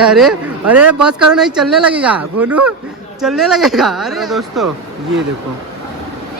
अरे अरे बस करो नहीं, चलने लगेगा भोनू, चलने लगेगा। अरे दोस्तों ये देखो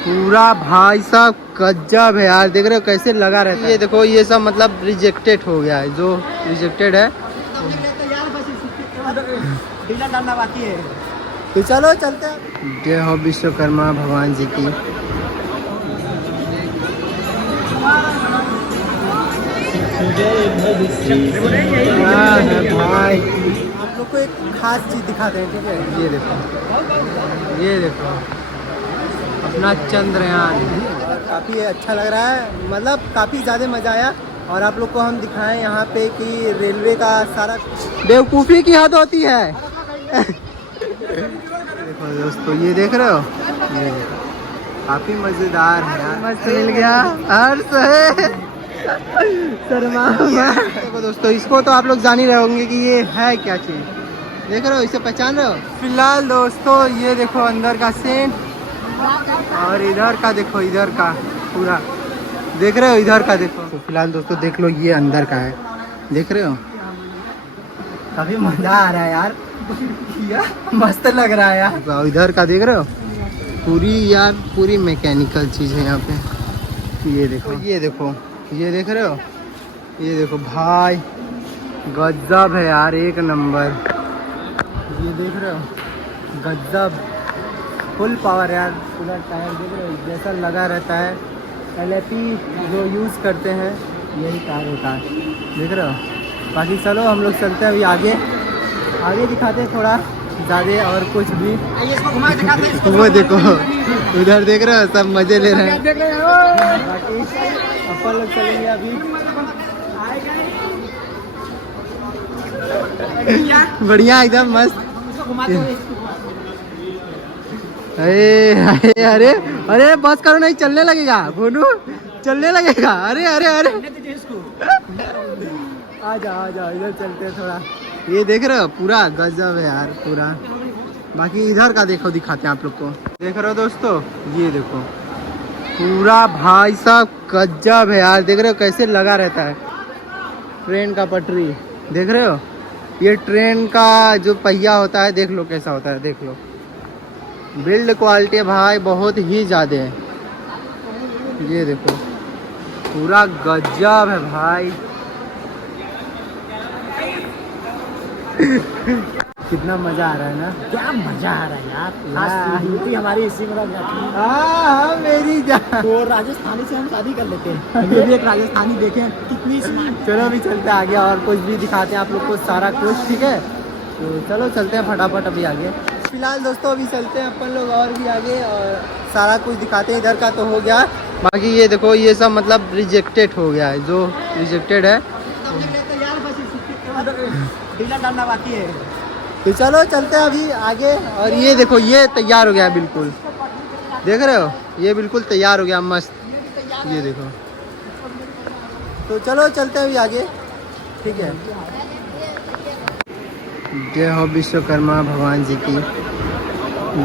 पूरा भाई साहब गजब है यार, देख रहे हो कैसे लगा रहता है। ये देखो ये सब मतलब रिजेक्टेड हो गया है, जो रिजेक्टेड है डालना बाकी है। तो चलो चलते हैं। जय हो विश्वकर्मा भगवान जी की। भाई आप लोग को एक खास चीज दिखाते हैं, ठीक है। ये देखो अपना चंद्रयान, और काफ़ी अच्छा लग रहा है, मतलब काफ़ी ज़्यादा मज़ा आया। और आप लोग को हम दिखाएं यहाँ पे कि रेलवे का सारा बेवकूफ़ी की हद होती है। देखो दोस्तों ये देख रहे हो, ये काफ़ी मज़ेदार है यार। मस्त मिल गया हर देखो दोस्तों इसको तो आप लोग जान ही रहे होंगे कि ये है क्या चीज़, देख रहे हो, इसे पहचान रहे हो। फिलहाल दोस्तों ये देखो अंदर का सीन, और इधर का देखो, इधर का पूरा देख रहे हो, इधर का देखो। तो फिलहाल दोस्तों देख लो ये अंदर का है, देख रहे हो, काफी मजा आ रहा है यार, मस्त लग रहा है यार। इधर का देख रहे हो, पूरी यार पूरी मैकेनिकल चीज है यहाँ पे। ये देखो ये देख रहे हो, ये देखो भाई गजब है यार, एक नंबर। ये देख रहे हो गजब, फुल पावर यार। पूरा टायर देख रहे हो जैसा लगा रहता है, LFP जो यूज़ करते हैं यही टायर होता है, देख रहे हो। बाकी चलो हम लोग चलते हैं अभी आगे दिखाते हैं थोड़ा ज़्यादा, और कुछ भी वो देखो उधर देख रहे हो, सब मज़े ले रहे हैं। बाकी अपन लोग चलेंगे अभी, बढ़िया एकदम मस्त। अरे अरे अरे बस करो नहीं, चलने लगेगा भोनू, चलने लगेगा। अरे अरे अरे आ जाओ इधर चलते हैं थोड़ा। ये देख रहे हो पूरा गजब है यार पूरा। बाकी इधर का देखो, दिखाते हैं आप लोग को, देख रहे हो दोस्तों, ये देखो पूरा भाई साहब गजब है यार, देख रहे हो कैसे लगा रहता है। ट्रेन का पटरी देख रहे हो, ये ट्रेन का जो पहिया होता है, देख लो कैसा होता है, देख लो। बिल्ड क्वालिटी भाई बहुत ही ज़्यादा है, ये देखो पूरा गजब है भाई। कितना मज़ा आ रहा है ना, क्या मजा आ रहा है यार, ड्यूटी हमारी इसी में लग जाती है। हाँ मेरी जान, तो राजस्थानी से हम शादी कर लेते हैं। ये भी एक राजस्थानी देखें कितनी सी। चलो अभी चलते हैं आगे, और कुछ भी दिखाते हैं आप लोग को सारा कुछ, ठीक है। तो चलो चलते हैं फटाफट अभी आगे। फिलहाल दोस्तों अभी चलते हैं अपन लोग और भी आगे, और सारा कुछ दिखाते हैं। इधर का तो हो गया, बाकी ये देखो ये सब मतलब रिजेक्टेड हो गया है, जो रिजेक्टेड है डालना बाकी है। तो चलो चलते हैं अभी आगे। और ये देखो ये तैयार हो गया है बिल्कुल, देख रहे हो, ये बिल्कुल तैयार हो गया मस्त, ये देखो। तो चलो चलते हैं अभी आगे, ठीक है। जय हो विश्वकर्मा भगवान जी की।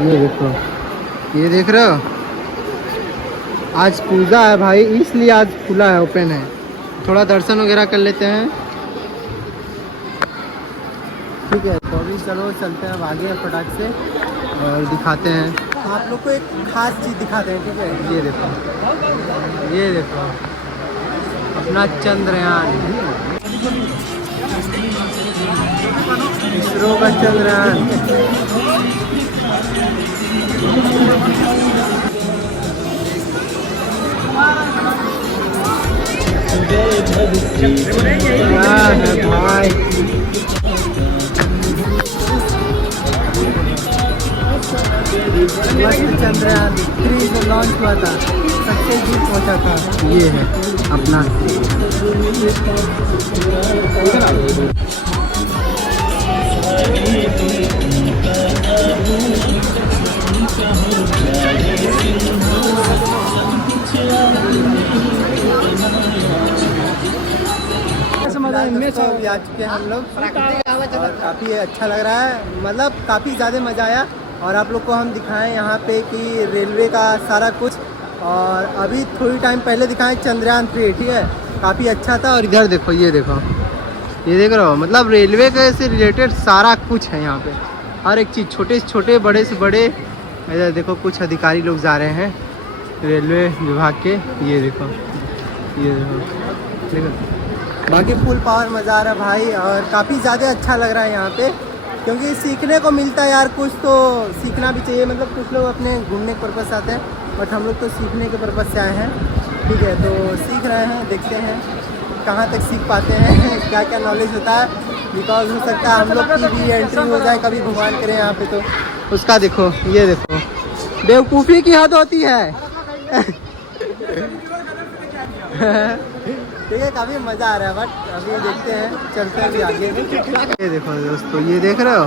ये देखो ये देख रहे हो, आज पूजा है भाई, इसलिए आज खुला है, ओपन है। थोड़ा दर्शन वगैरह कर लेते हैं, ठीक है। तो अभी चलो चलते हैं अब आगे फटाक से, और दिखाते हैं आप लोग को एक खास चीज़ दिखाते हैं, ठीक है। ये देखो अपना चंद्रयान, इसरो का चंद्रयान। क्या है भाई, चंद्रयान 3 से लॉन्च हुआ था, सक्सेस भी पहुंचा था। ये है अपना आ चुके हैं हम लोग, और काफ़ी अच्छा लग रहा है, मतलब काफ़ी ज़्यादा मज़ा आया। और आप लोग को हम दिखाएं यहाँ पे कि रेलवे का सारा कुछ, और अभी थोड़ी टाइम पहले दिखाएं चंद्रयान 3, ठीक है, काफ़ी अच्छा था। और इधर देखो ये देखो ये देख रहे हो, मतलब रेलवे के से रिलेटेड सारा कुछ है यहाँ पे, हर एक चीज़, छोटे से छोटे बड़े से बड़े। इधर देखो कुछ अधिकारी लोग जा रहे हैं रेलवे विभाग के, ये देखो, ये देखो। बाकी फुल पावर मज़ा आ रहा है भाई, और काफ़ी ज़्यादा अच्छा लग रहा है यहाँ पे, क्योंकि सीखने को मिलता है यार, कुछ तो सीखना भी चाहिए। मतलब कुछ लोग अपने घूमने के पर्पज़ से आते हैं, बट हम लोग तो सीखने के पर्पज़ से आए हैं, ठीक है। तो सीख रहे हैं, देखते हैं कहाँ तक सीख पाते हैं, क्या क्या नॉलेज होता है। बिकॉज हो सकता है हम लोग की भी एंट्री हो जाए कभी, भगवान करें यहाँ पे, तो उसका देखो, ये देखो, बेवकूफ़ी की हद होती है। ठीक है, काफ़ी मज़ा आ रहा है, बट अभी देखते हैं, चलते हैं अभी आगे। ये देखो दोस्तों, ये देख रहे हो,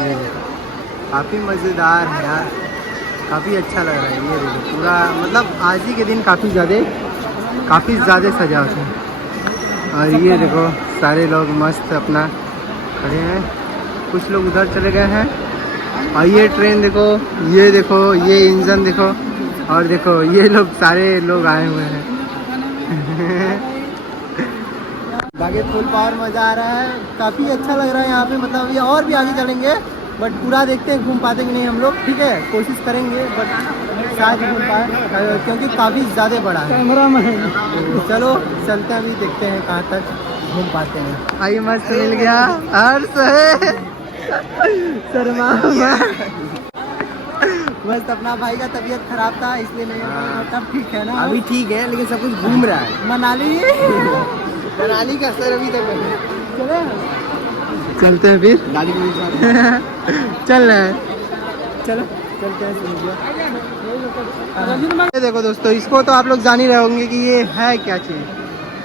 ये देखो, काफ़ी मज़ेदार है यार, काफ़ी अच्छा लग रहा है। ये देखो पूरा, मतलब आज ही के दिन काफ़ी ज़्यादा सजावट है। और ये देखो सारे लोग मस्त अपना खड़े हैं, कुछ लोग उधर चले गए हैं। और ये ट्रेन देखो, ये देखो, ये इंजन देखो, और देखो ये लोग सारे लोग आए हुए हैं। बाकी फुल पावर मज़ा आ रहा है, काफ़ी अच्छा लग रहा है यहाँ पे। मतलब ये और भी आगे चलेंगे, बट पूरा देखते हैं घूम पाते कि नहीं हम लोग, ठीक है, कोशिश करेंगे, बट शायद घूम पाए, क्योंकि काफ़ी ज़्यादा बड़ा है। तो चलो चलते हैं, अभी देखते हैं कहाँ तक घूम पाते हैं। आई मस्त मिल गया, हर्ष है शर्मा बस अपना भाई का तबीयत खराब था, इसलिए नहीं, तब ठीक है ना, अभी ठीक है, लेकिन सब कुछ घूम रहा है। मनाली का असर अभी तक चले, चलते हैं फिर दादी को चल रहे हैं, चलो चलते हैं। ये देखो दोस्तों, इसको तो आप लोग जान ही रहे होंगे कि ये है क्या चीज़,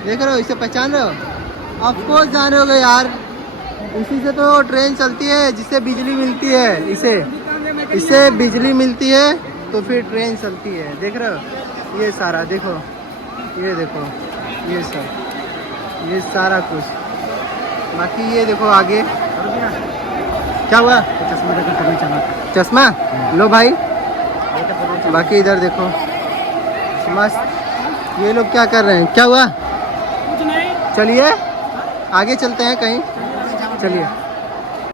देख रहे हो, इसे पहचान रहे हो, ऑफ कोर्स जान रहे होगे यार, इसी से तो ट्रेन चलती है, जिससे बिजली मिलती है, इससे बिजली मिलती है, तो फिर ट्रेन चलती है। देख रहे हो, ये सारा देखो, ये देखो, ये सब, ये सारा कुछ। बाकी ये देखो आगे क्या हुआ, चश्मा लो भाई। बाकी इधर देखो मस्त, ये लोग क्या कर रहे हैं, क्या हुआ, चलिए आगे चलते हैं कहीं, चलिए।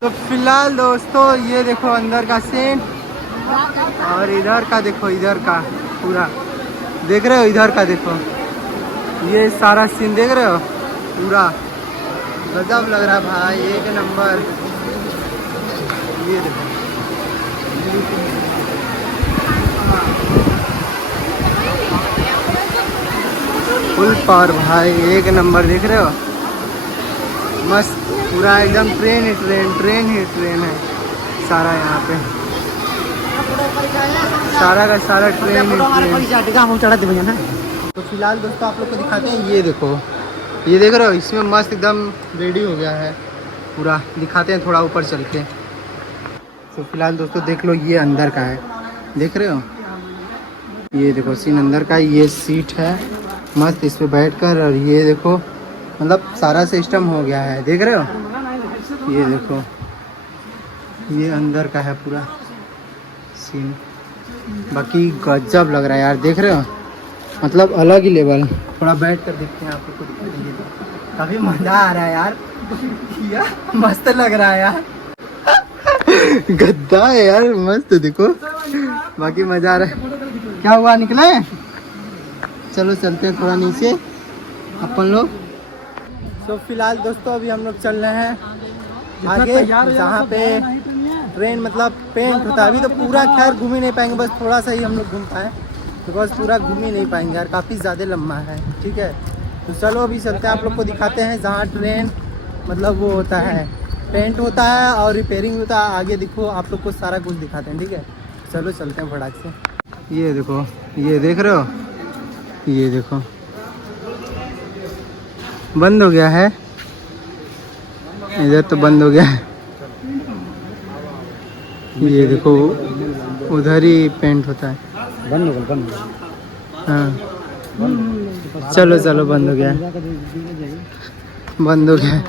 तो फिलहाल दोस्तों ये देखो अंदर का सीन, और इधर का देखो, इधर का पूरा देख रहे हो, इधर का देखो, ये सारा सीन देख रहे हो, पूरा गजब लग रहा है भाई, एक नंबर। ये देखो, फुल पावर भाई, एक नंबर, देख रहे हो, मस्त पूरा एकदम ट्रेन ही ट्रेन है सारा, यहाँ पे सारा का सारा ट्रेन ही ट्रेन। तो फिलहाल दोस्तों आप लोग को दिखाते हैं, ये देखो, ये देख रहे हो, इसमें मस्त एकदम रेडी हो गया है पूरा, दिखाते हैं थोड़ा ऊपर चल के। तो फिलहाल दोस्तों देख लो, ये अंदर का है, देख रहे हो, ये देखो सीन अंदर का, ये सीट है मस्त, इस पे बैठकर, और ये देखो मतलब सारा सिस्टम हो गया है, देख रहे हो, ये देखो, ये अंदर का है पूरा सीन। बाकी गजब लग रहा है यार, देख रहे हो, मतलब अलग ही लेवल। थोड़ा बैठ कर देखते हैं, आप लोग को दिखा देंगे, काफ़ी मज़ा आ रहा है यार, मस्त लग रहा है यार, गद्दा है यार, मस्त देखो, बाकी मज़ा आ रहा है। क्या हुआ, निकले, चलो चलते हैं थोड़ा नीचे अपन लोग। तो फिलहाल दोस्तों अभी हम लोग चल रहे हैं आगे, जहाँ पे ट्रेन मतलब पेंट होता है। अभी तो पूरा खैर घूम ही नहीं पाएंगे, बस थोड़ा सा ही हम लोग घूम पाए, बिकॉज पूरा घूम ही नहीं पाएंगे यार, काफ़ी ज़्यादा लंबा है, ठीक है। तो चलो अभी चलते हैं, आप लोग को दिखाते हैं जहाँ ट्रेन मतलब वो होता है, पेंट होता है और रिपेयरिंग होता है। आगे देखो, आप लोग को सारा कुछ दिखाते हैं, ठीक है। चलो चलते हैं फटाक से। ये देखो, ये देख रहे हो, ये देखो बंद हो गया है, इधर तो बंद हो गया है, ये देखो उधर ही पेंट होता है, बंद हाँ। चलो चलो बंद हो गया, बंद हो गया,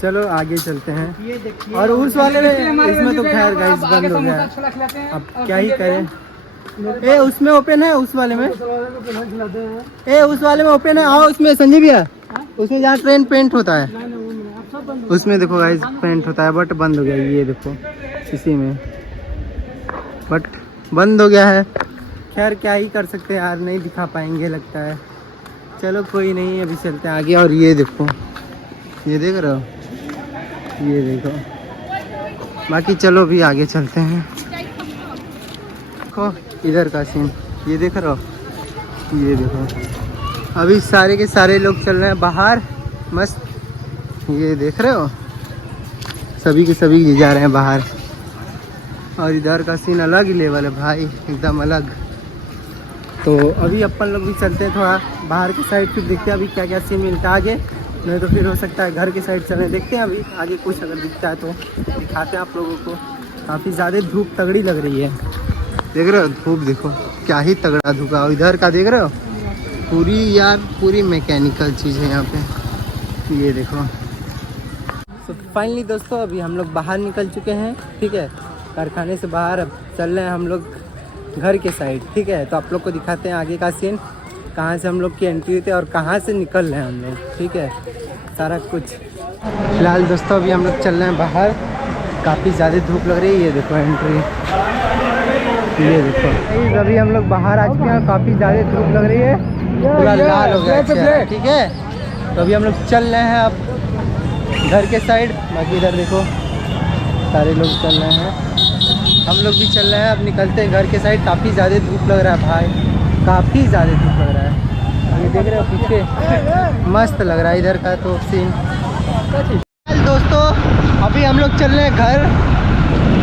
चलो आगे चलते हैं। और उस वाले में, इसमें तो खैर गाइस बंद हो गया, अब क्या ही करें। ए उसमें ओपन है, उस वाले में, ए उस वाले में ओपन है, आओ उसमें संजय भैया, उसमें जहाँ ट्रेन पेंट होता है, उसमें देखो गाइस पेंट होता है, बट बंद हो गया। ये देखो इसी में बट बंद हो गया है। खैर क्या ही कर सकते हैं यार, नहीं दिखा पाएंगे लगता है। चलो कोई नहीं, अभी चलते हैं आगे। और ये देखो, ये देख रहे हो, ये देखो। बाकी चलो अभी आगे चलते हैं। देखो इधर का सीन, ये देख रहे हो, ये देखो। अभी सारे के सारे लोग चल रहे हैं बाहर, मस्त। ये देख रहे हो, सभी के सभी ये जा रहे हैं बाहर। और इधर का सीन अलग ही लेवल है भाई, एकदम अलग। तो अभी अपन लोग भी चलते हैं थोड़ा बाहर की साइड, फिर देखते हैं अभी क्या क्या सीन मिलता है आगे। नहीं तो फिर हो सकता है घर की साइड चलें, देखते हैं अभी आगे कुछ अगर दिखता है तो दिखाते हैं आप लोगों को। काफ़ी ज़्यादा धूप तगड़ी लग रही है, देख रहे हो धूप, देखो क्या ही तगड़ा धूप है। इधर का देख रहे हो, पूरी यार पूरी मैकेनिकल चीज़ है यहाँ पे, ये देखो। तो फाइनली दोस्तों अभी हम लोग बाहर निकल चुके हैं, ठीक है, कारखाने से बाहर। अब चल रहे हैं हम लोग घर के साइड, ठीक है। तो आप लोग को दिखाते हैं आगे का सीन, कहाँ से हम लोग की एंट्री थे और कहाँ से निकल रहे हैं हम लोग, ठीक है, सारा कुछ। फिलहाल दोस्तों अभी हम लोग चल रहे हैं बाहर, काफ़ी ज़्यादा धूप लग रही है। ये देखो एंट्री, ये देखो। अभी हम लोग बाहर आ चुके हैं, काफ़ी ज़्यादा धूप लग रही है, पूरा लाल हो गया चेहरा, ठीक है। तो अभी हम लोग चल रहे हैं अब घर के साइड। बाकी इधर देखो सारे लोग चल रहे हैं, हम लोग भी चल रहे हैं। अब निकलते हैं घर के साइड, काफ़ी ज़्यादा धूप लग रहा है भाई, काफ़ी ज़्यादा धूप लग रहा है। ये देख रहे हो पीछे, मस्त लग रहा है इधर का तो सीन। दोस्तों अभी हम लोग चल रहे हैं घर।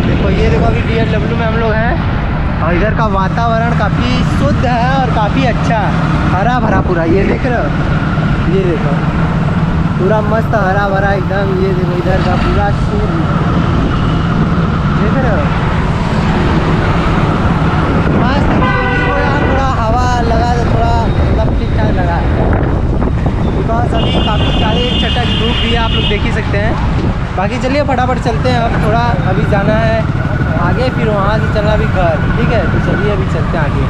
देखो ये देखो, अभी DFW में हम लोग हैं और इधर का वातावरण काफ़ी शुद्ध है और काफ़ी अच्छा, हरा भरा पूरा। ये देख रहे हो, ये देखो पूरा मस्त हरा भरा एकदम। ये देखो इधर का पूरा सीन देख रहे हो, मस्त। थोड़ा हवा लगा तो थोड़ा मतलब ठीक ठाक लगा है, बिकॉज अभी काफ़ी ज़्यादा चटक धूप भी है, आप लोग देख ही सकते हैं। बाकी चलिए फटाफट चलते हैं, अब थोड़ा अभी जाना है आगे, फिर वहाँ से चलना भी घर, ठीक है। तो चलिए अभी चलते हैं आगे।